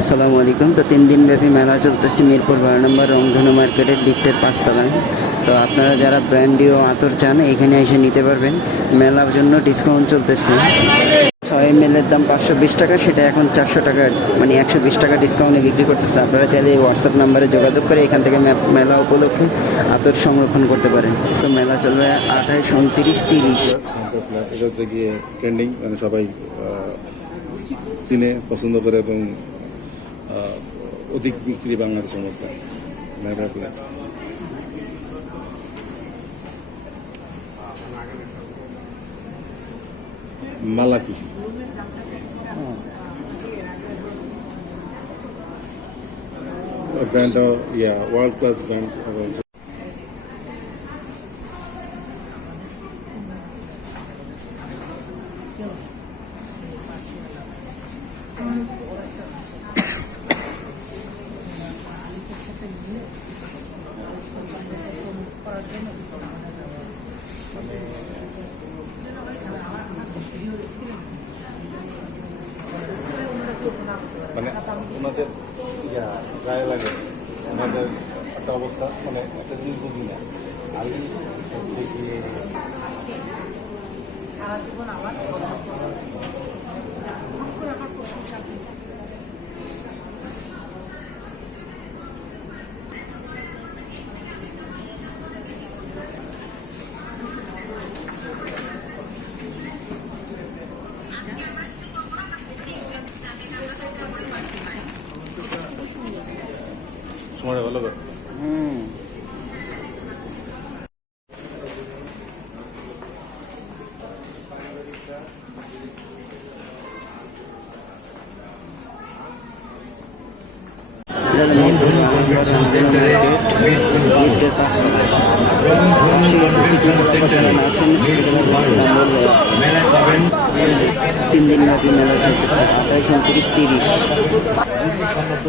আসসালামু আলাইকুম। তো 3 দিনব্যাপী মেলা চলতেছে মিরপুর 12 নম্বর রংধনু মার্কেটের লিফটের 5 তলায়। তো আপনারা যারা ব্র্যান্ডীয় আতর চান এখানে এসে নিতে পারবেন। মেলার জন্য ডিসকাউন্ট চলতেছে। 6 ml এর দাম 520 টাকা, সেটা এখন 400 টাকা, মানে 120 টাকা ডিসকাউন্টে বিক্রি করতেছে। আপনারা চাইলে এই হোয়াটসঅ্যাপ নাম্বারে যোগাযোগ করে এখান থেকে মেলা উপলক্ষে আতর সংরক্ষণ করতে পারেন। তো মেলা চলবে 28, 29, 30। এটা হচ্ছে গিয়ে ট্রেন্ডিং, মানে সবাই চিনে পছন্দ করে এবং অধিক বিক্রি বাংলাদেশের মধ্যে মালাকি ব্র্যান্ড, ওয়ার্ল্ড ক্লাস ব্র্যান্ড। মানে ওনাদের গায়ে লাগে, ওনাদের একটা অবস্থা, মানে একটা জিনিস বুঝি না। আগে হচ্ছে গিয়ে সময়টা ভালো করে রংধনু কনভেনশন সেন্টারে মিরপুর 12। রংধনু কনভেনশন সেন্টারে মিরপুর 12 মেলায় পাবেন 3 দিনব্যাপী মেলা চলতেছে 28, 29, 30। সম্মত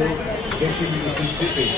দেশি বিদেশি থ্রি পিস